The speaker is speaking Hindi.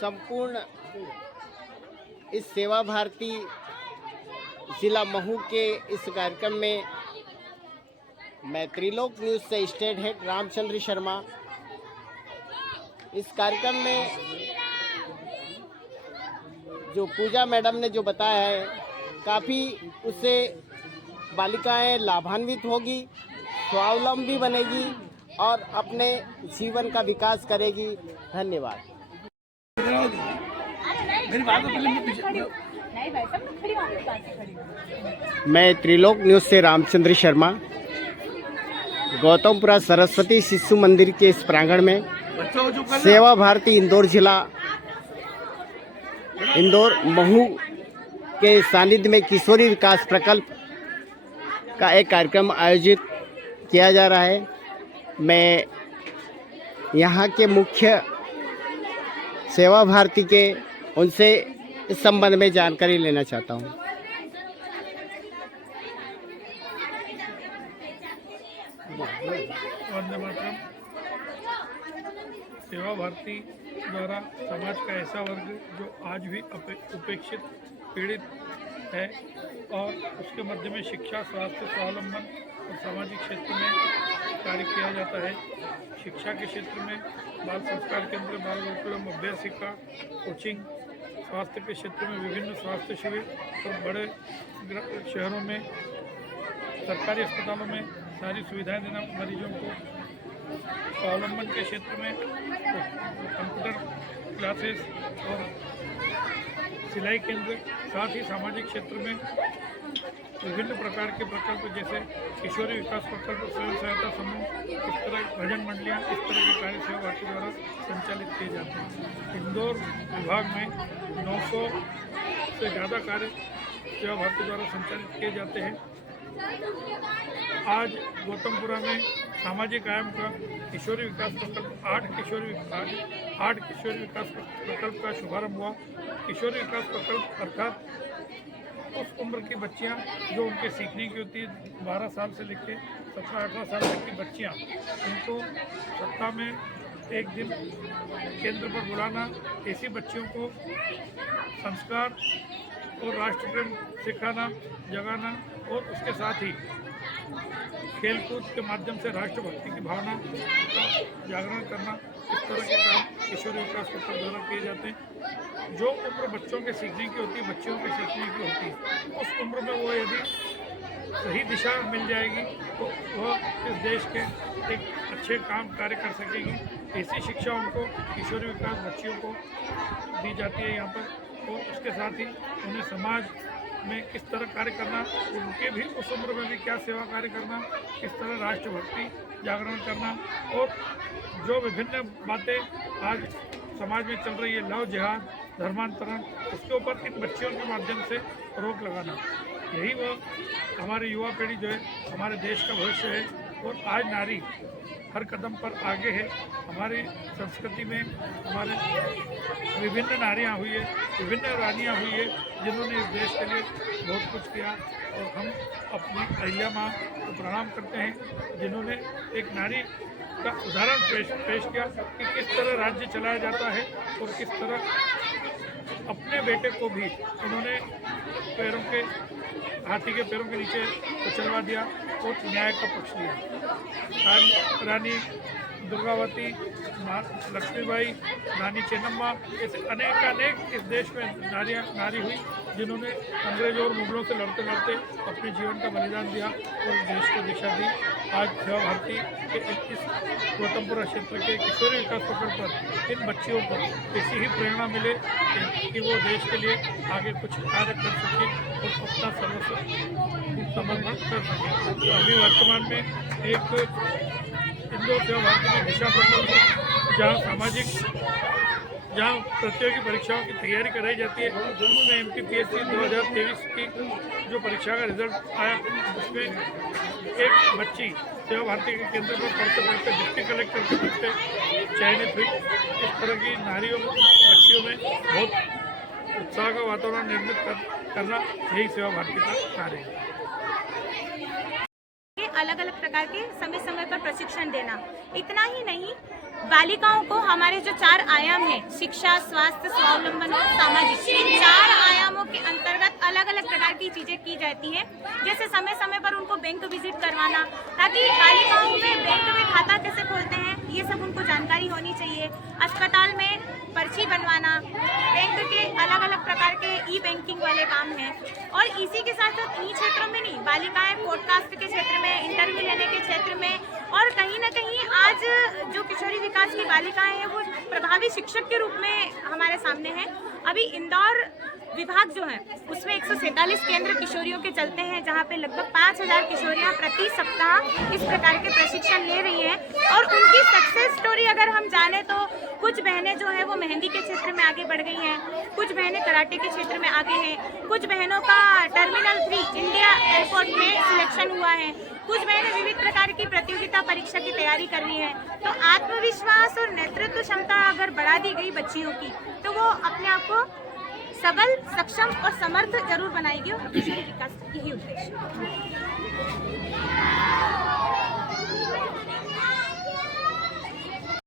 संपूर्ण इस सेवा भारती जिला महू के इस कार्यक्रम में मैं त्रिलोक न्यूज़ से स्टेट हेड रामचंद्र शर्मा। इस कार्यक्रम में जो पूजा मैडम ने जो बताया है, काफ़ी उससे बालिकाएं लाभान्वित होगी, स्वावलंबी बनेगी और अपने जीवन का विकास करेगी। धन्यवाद। मैं त्रिलोक न्यूज़ से रामचंद्र शर्मा। गौतमपुरा सरस्वती शिशु मंदिर के इस प्रांगण में सेवा भारती इंदौर जिला इंदौर महू के सानिध्य में किशोरी विकास प्रकल्प का एक कार्यक्रम आयोजित किया जा रहा है। मैं यहाँ के मुख्य सेवा भारती के उनसे इस संबंध में जानकारी लेना चाहता हूँ। सेवा भारती द्वारा समाज का ऐसा वर्ग जो आज भी उपेक्षित पीड़ित है और उसके मध्य में शिक्षा, स्वास्थ्य, स्वावलंबन और सामाजिक क्षेत्र में कार्य किया जाता है। शिक्षा के क्षेत्र में बाल संस्कार केंद्र, बाल गोकुलम, अभ्यासिका, कोचिंग, स्वास्थ्य के क्षेत्र में विभिन्न स्वास्थ्य शिविर और बड़े शहरों में सरकारी अस्पतालों में सारी सुविधाएं देना मरीजों को। स्वावलंबन के क्षेत्र में कंप्यूटर क्लासेस और सिलाई केंद्र, साथ ही सामाजिक क्षेत्र में विभिन्न प्रकार के प्रकल्प जैसे किशोरी विकास प्रकल्प, स्वयं सहायता समूह, इस तरह भजन मंडलियाँ, इस तरह के कार्य सेवा भारती द्वारा संचालित किए जाते हैं। इंदौर विभाग में 900 से ज़्यादा कार्य सेवा भारती द्वारा संचालित किए जाते हैं। आज गौतमपुरा में सामाजिक आयाम का किशोरी विकास प्रकल्प 8 किशोरी विकास प्रकल्प का शुभारंभ हुआ। किशोरी विकास प्रकल्प अर्थात उस उम्र की बच्चियां जो उनके सीखने की होती है, 12 साल से लेकर 17-18 साल तक की बच्चियां, उनको सप्ताह में एक दिन केंद्र पर बुलाना, ऐसी बच्चियों को संस्कार और राष्ट्र प्रेम सिखाना, जगाना और उसके साथ ही खेलकूद के माध्यम से राष्ट्रभक्ति की भावना का जागरण करना, इस तरह के काम किशोरी विकास प्रकल्प द्वारा किए जाते हैं। जो उम्र बच्चों के सीखने की होती है, बच्चियों के सीखने की होती है, उस उम्र में वो यदि सही दिशा मिल जाएगी तो वह इस देश के एक अच्छे काम कार्य कर सकेगी। ऐसी शिक्षा उनको किशोरी विकास बच्चियों को दी जाती है यहाँ पर। और उसके साथ ही उन्हें समाज में किस तरह कार्य करना, उनके भी उस उम्र में भी क्या सेवा कार्य करना, किस तरह राष्ट्रभक्ति जागरण करना और जो विभिन्न बातें आज समाज में चल रही है, लव जिहाद, धर्मांतरण, उसके ऊपर इन बच्चियों के माध्यम से रोक लगाना। यही वो हमारी युवा पीढ़ी जो है हमारे देश का भविष्य है। और आज नारी हर कदम पर आगे है। हमारी संस्कृति में हमारे विभिन्न नारियां हुई है, विभिन्न रानियां हुई है, जिन्होंने इस देश के लिए बहुत कुछ किया। और हम अपनी अहिल्या माँ को प्रणाम करते हैं, जिन्होंने एक नारी का उदाहरण पेश किया कि किस तरह राज्य चलाया जाता है और किस तरह अपने बेटे को भी उन्होंने हाथी के पैरों के नीचे कुचलवा दिया और न्याय का पक्ष लिया। रानी दुर्गावती, लक्ष्मीबाई, रानी चेन्नम्मा, ऐसे अनेक इस देश में नारी हुई, जिन्होंने अंग्रेजों और मुगलों से लड़ते लड़ते अपने जीवन का बलिदान दिया और देश को दिशा दी। आज सेवा भारती के इस गौतमपुरा क्षेत्र के किशोरी विकास प्रकल्प पर इन बच्चियों को ऐसी ही प्रेरणा मिले कि वो देश के लिए आगे कुछ कार्य कर सके और अपना सर्वस्व समर्पण कर सके। तो अभी वर्तमान में एक इंदौर सेवा भारती में दिशा प्रकल्प जहाँ प्रतियोगी परीक्षाओं की तैयारी कराई जाती है, उसमें MPPSC 2023 की जो परीक्षा का रिजल्ट आया, उसमें एक बच्ची सेवा भारती के केंद्र पर पढ़ते पढ़ते डिप्टी कलेक्टर के पद से चयनित हुई। इस तरह की नारियों बच्चियों में बहुत उत्साह का वातावरण निर्मित करना यही सेवा भारती का कार्य है। अलग अलग प्रकार के समय समय पर प्रशिक्षण देना। इतना ही नहीं, बालिकाओं को हमारे जो 4 आयाम हैं, शिक्षा, स्वास्थ्य, स्वावलंबन और सामाजिक, इन 4 आयामों के अंतर्गत अलग अलग प्रकार की चीजें की जाती हैं। जैसे समय समय पर उनको बैंक विजिट करवाना, ताकि बालिकाओं में बैंक में खाता कैसे खोलते हैं ये सब उनको जानकारी होनी चाहिए। अस्पताल में पर्ची बनवाना, बैंक के अलग अलग प्रकार के ई बैंकिंग वाले काम हैं। और इसी के साथ साथ इन्हीं क्षेत्रों में नहीं, बालिकाएं पॉडकास्ट के क्षेत्र में, इंटरव्यू लेने के क्षेत्र में, और कहीं ना कहीं आज जो किशोरी विकास की बालिकाएं हैं वो प्रभावी शिक्षक के रूप में हमारे सामने हैं। अभी इंदौर विभाग जो है उसमें 147 केंद्र किशोरियों के चलते हैं, जहां पे लगभग 5000 किशोरियां प्रति सप्ताह इस प्रकार के प्रशिक्षण ले रही हैं। और उनकी सक्सेस स्टोरी अगर हम जाने तो कुछ बहनें जो है वो मेहंदी के क्षेत्र में आगे बढ़ गई हैं, कुछ बहनें कराटे के क्षेत्र में आगे हैं, कुछ बहनों का टर्मिनल 3 इंडिया एयरपोर्ट में सिलेक्शन हुआ है, कुछ बहनें विविध प्रकार की प्रतियोगिता परीक्षा की तैयारी कर रही हैं। तो आत्मविश्वास और नेतृत्व क्षमता अगर बढ़ा दी गई बच्चियों की, तो वो अपने आप को सबल, सक्षम और समर्थ जरूर बनाएगी, और किसी विकास की ही उद्देश्य।